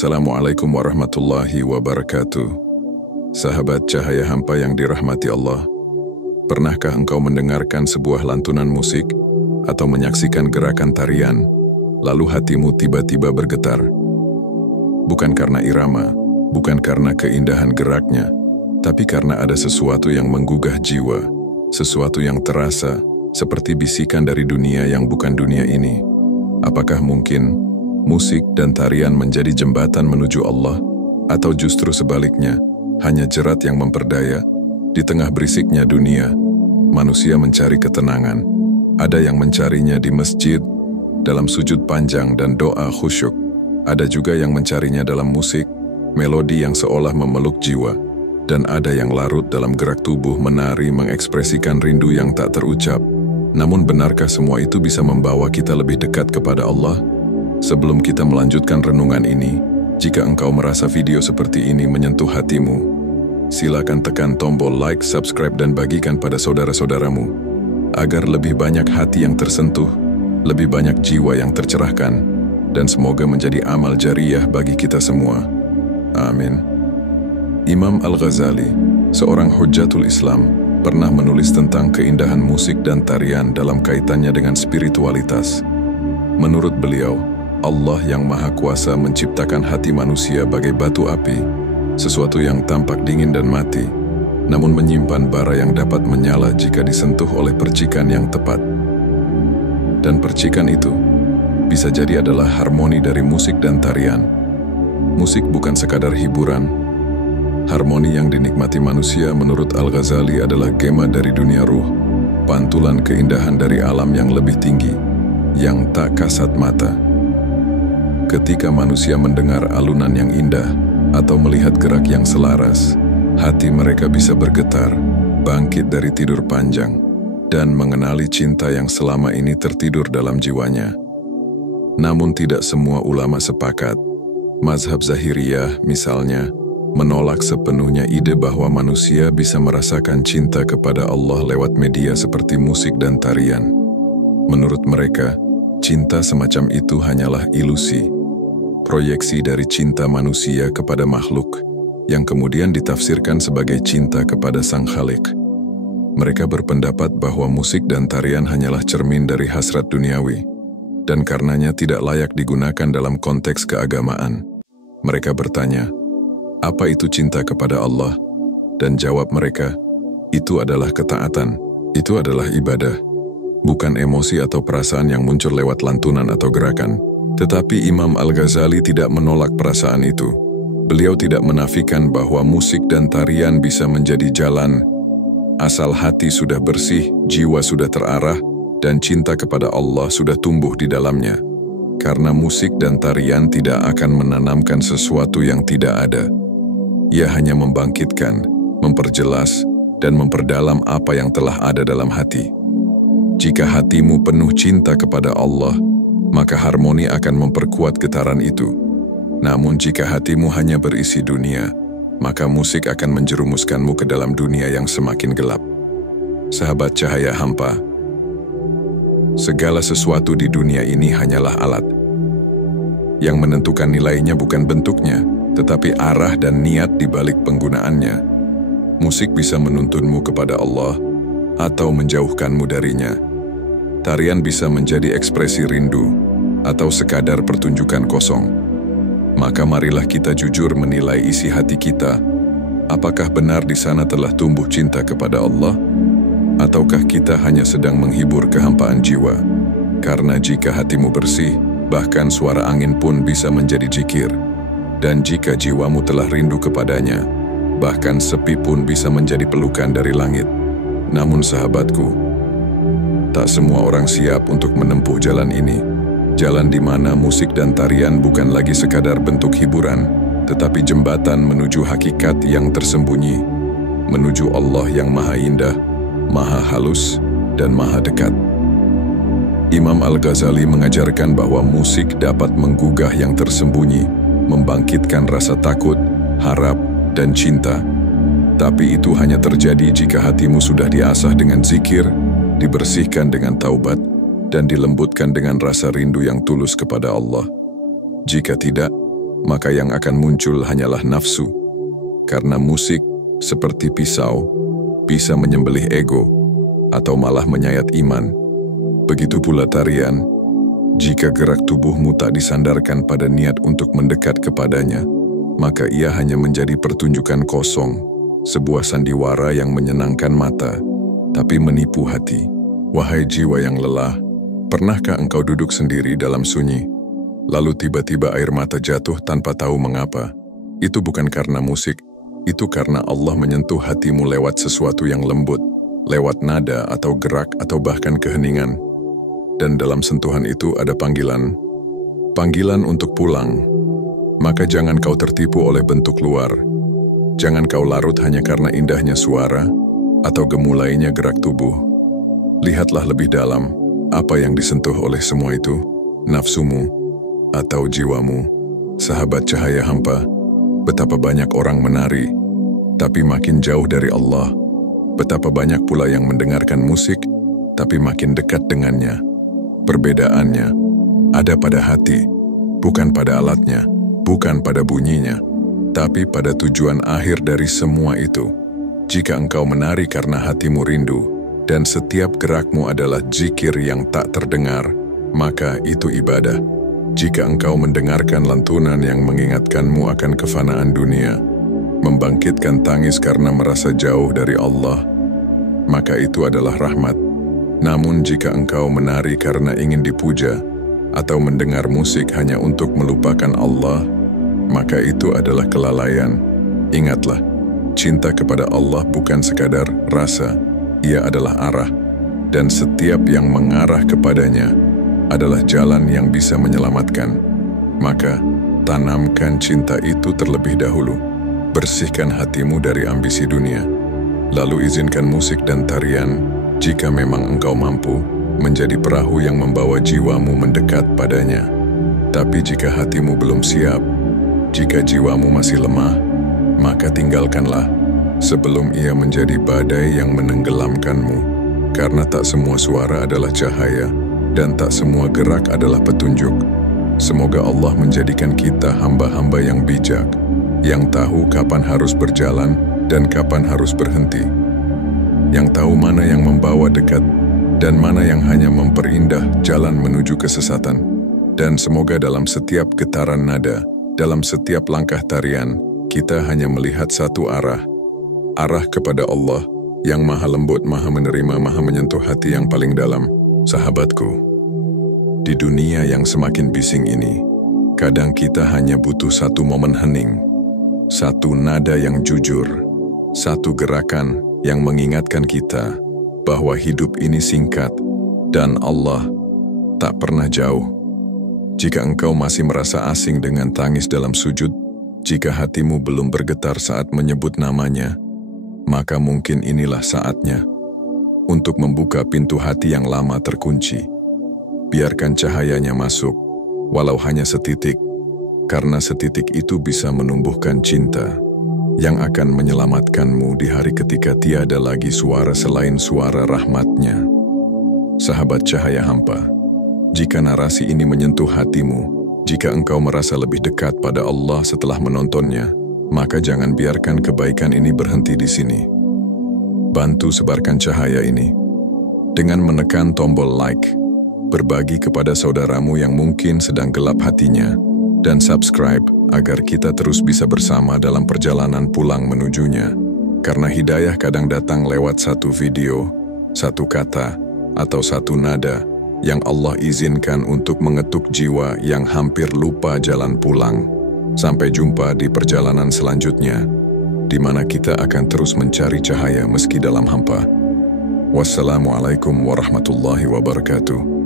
Assalamualaikum warahmatullahi wabarakatuh. Sahabat cahaya hampa yang dirahmati Allah, pernahkah engkau mendengarkan sebuah lantunan musik atau menyaksikan gerakan tarian, lalu hatimu tiba-tiba bergetar? Bukan karena irama, bukan karena keindahan geraknya, tapi karena ada sesuatu yang menggugah jiwa, sesuatu yang terasa seperti bisikan dari dunia yang bukan dunia ini. Apakah mungkin musik dan tarian menjadi jembatan menuju Allah, atau justru sebaliknya, hanya jerat yang memperdaya? Di tengah berisiknya dunia, manusia mencari ketenangan. Ada yang mencarinya di masjid, dalam sujud panjang dan doa khusyuk. Ada juga yang mencarinya dalam musik, melodi yang seolah memeluk jiwa. Dan ada yang larut dalam gerak tubuh menari mengekspresikan rindu yang tak terucap. Namun benarkah semua itu bisa membawa kita lebih dekat kepada Allah? Sebelum kita melanjutkan renungan ini, jika engkau merasa video seperti ini menyentuh hatimu, silakan tekan tombol like, subscribe, dan bagikan pada saudara-saudaramu, agar lebih banyak hati yang tersentuh, lebih banyak jiwa yang tercerahkan, dan semoga menjadi amal jariyah bagi kita semua. Amin. Imam Al-Ghazali, seorang Hujjatul Islam, pernah menulis tentang keindahan musik dan tarian dalam kaitannya dengan spiritualitas. Menurut beliau, Allah yang Maha Kuasa menciptakan hati manusia bagai batu api, sesuatu yang tampak dingin dan mati, namun menyimpan bara yang dapat menyala jika disentuh oleh percikan yang tepat. Dan percikan itu bisa jadi adalah harmoni dari musik dan tarian. Musik bukan sekadar hiburan. Harmoni yang dinikmati manusia menurut Al-Ghazali adalah gema dari dunia ruh, pantulan keindahan dari alam yang lebih tinggi, yang tak kasat mata. Ketika manusia mendengar alunan yang indah atau melihat gerak yang selaras, hati mereka bisa bergetar, bangkit dari tidur panjang, dan mengenali cinta yang selama ini tertidur dalam jiwanya. Namun tidak semua ulama sepakat. Mazhab Zahiriyah misalnya menolak sepenuhnya ide bahwa manusia bisa merasakan cinta kepada Allah lewat media seperti musik dan tarian. Menurut mereka, cinta semacam itu hanyalah ilusi, proyeksi dari cinta manusia kepada makhluk, yang kemudian ditafsirkan sebagai cinta kepada Sang Khalik. Mereka berpendapat bahwa musik dan tarian hanyalah cermin dari hasrat duniawi, dan karenanya tidak layak digunakan dalam konteks keagamaan. Mereka bertanya, apa itu cinta kepada Allah? Dan jawab mereka, itu adalah ketaatan, itu adalah ibadah. Bukan emosi atau perasaan yang muncul lewat lantunan atau gerakan. Tetapi Imam Al-Ghazali tidak menolak perasaan itu. Beliau tidak menafikan bahwa musik dan tarian bisa menjadi jalan, asal hati sudah bersih, jiwa sudah terarah, dan cinta kepada Allah sudah tumbuh di dalamnya. Karena musik dan tarian tidak akan menanamkan sesuatu yang tidak ada. Ia hanya membangkitkan, memperjelas, dan memperdalam apa yang telah ada dalam hati. Jika hatimu penuh cinta kepada Allah, maka harmoni akan memperkuat getaran itu. Namun jika hatimu hanya berisi dunia, maka musik akan menjerumuskanmu ke dalam dunia yang semakin gelap. Sahabat cahaya hampa, segala sesuatu di dunia ini hanyalah alat. Yang menentukan nilainya bukan bentuknya, tetapi arah dan niat di balik penggunaannya. Musik bisa menuntunmu kepada Allah atau menjauhkanmu darinya. Tarian bisa menjadi ekspresi rindu atau sekadar pertunjukan kosong. Maka marilah kita jujur menilai isi hati kita. Apakah benar di sana telah tumbuh cinta kepada Allah? Ataukah kita hanya sedang menghibur kehampaan jiwa? Karena jika hatimu bersih, bahkan suara angin pun bisa menjadi zikir. Dan jika jiwamu telah rindu kepadanya, bahkan sepi pun bisa menjadi pelukan dari langit. Namun sahabatku, tak semua orang siap untuk menempuh jalan ini. Jalan di mana musik dan tarian bukan lagi sekadar bentuk hiburan, tetapi jembatan menuju hakikat yang tersembunyi, menuju Allah yang maha indah, maha halus, dan maha dekat. Imam Al-Ghazali mengajarkan bahwa musik dapat menggugah yang tersembunyi, membangkitkan rasa takut, harap, dan cinta. Tapi itu hanya terjadi jika hatimu sudah diasah dengan zikir, dibersihkan dengan taubat, dan dilembutkan dengan rasa rindu yang tulus kepada Allah. Jika tidak, maka yang akan muncul hanyalah nafsu. Karena musik, seperti pisau, bisa menyembelih ego, atau malah menyayat iman. Begitu pula tarian, jika gerak tubuhmu tak disandarkan pada niat untuk mendekat kepadanya, maka ia hanya menjadi pertunjukan kosong, sebuah sandiwara yang menyenangkan mata, tapi menipu hati. Wahai jiwa yang lelah, pernahkah engkau duduk sendiri dalam sunyi, lalu tiba-tiba air mata jatuh tanpa tahu mengapa? Itu bukan karena musik, itu karena Allah menyentuh hatimu lewat sesuatu yang lembut, lewat nada atau gerak atau bahkan keheningan. Dan dalam sentuhan itu ada panggilan untuk pulang. Maka jangan kau tertipu oleh bentuk luar. Jangan kau larut hanya karena indahnya suara atau gemulainya gerak tubuh. Lihatlah lebih dalam, apa yang disentuh oleh semua itu, nafsumu atau jiwamu. Sahabat cahaya hampa, betapa banyak orang menari, tapi makin jauh dari Allah. Betapa banyak pula yang mendengarkan musik, tapi makin dekat dengannya. Perbedaannya ada pada hati, bukan pada alatnya, bukan pada bunyinya, tapi pada tujuan akhir dari semua itu. Jika engkau menari karena hatimu rindu, dan setiap gerakmu adalah zikir yang tak terdengar, maka itu ibadah. Jika engkau mendengarkan lantunan yang mengingatkanmu akan kefanaan dunia, membangkitkan tangis karena merasa jauh dari Allah, maka itu adalah rahmat. Namun jika engkau menari karena ingin dipuja, atau mendengar musik hanya untuk melupakan Allah, maka itu adalah kelalaian. Ingatlah, cinta kepada Allah bukan sekadar rasa, ia adalah arah, dan setiap yang mengarah kepadanya adalah jalan yang bisa menyelamatkan. Maka, tanamkan cinta itu terlebih dahulu. Bersihkan hatimu dari ambisi dunia. Lalu izinkan musik dan tarian, jika memang engkau mampu, menjadi perahu yang membawa jiwamu mendekat padanya. Tapi jika hatimu belum siap, jika jiwamu masih lemah, maka tinggalkanlah sebelum ia menjadi badai yang menenggelamkanmu. Karena tak semua suara adalah cahaya, dan tak semua gerak adalah petunjuk. Semoga Allah menjadikan kita hamba-hamba yang bijak, yang tahu kapan harus berjalan dan kapan harus berhenti, yang tahu mana yang membawa dekat dan mana yang hanya memperindah jalan menuju kesesatan. Dan semoga dalam setiap getaran nada, dalam setiap langkah tarian, kita hanya melihat satu arah kepada Allah yang maha lembut, maha menerima, maha menyentuh hati yang paling dalam. Sahabatku, di dunia yang semakin bising ini, kadang kita hanya butuh satu momen hening, satu nada yang jujur, satu gerakan yang mengingatkan kita bahwa hidup ini singkat dan Allah tak pernah jauh. Jika engkau masih merasa asing dengan tangis dalam sujud, jika hatimu belum bergetar saat menyebut namanya, maka mungkin inilah saatnya untuk membuka pintu hati yang lama terkunci. Biarkan cahayanya masuk, walau hanya setitik, karena setitik itu bisa menumbuhkan cinta yang akan menyelamatkanmu di hari ketika tiada lagi suara selain suara rahmatnya. Sahabat cahaya hampa, jika narasi ini menyentuh hatimu, jika engkau merasa lebih dekat pada Allah setelah menontonnya, maka jangan biarkan kebaikan ini berhenti di sini. Bantu sebarkan cahaya ini dengan menekan tombol like, berbagi kepada saudaramu yang mungkin sedang gelap hatinya, dan subscribe agar kita terus bisa bersama dalam perjalanan pulang menujunya. Karena hidayah kadang datang lewat satu video, satu kata, atau satu nada yang Allah izinkan untuk mengetuk jiwa yang hampir lupa jalan pulang. Sampai jumpa di perjalanan selanjutnya, di mana kita akan terus mencari cahaya meski dalam hampa. Wassalamualaikum warahmatullahi wabarakatuh.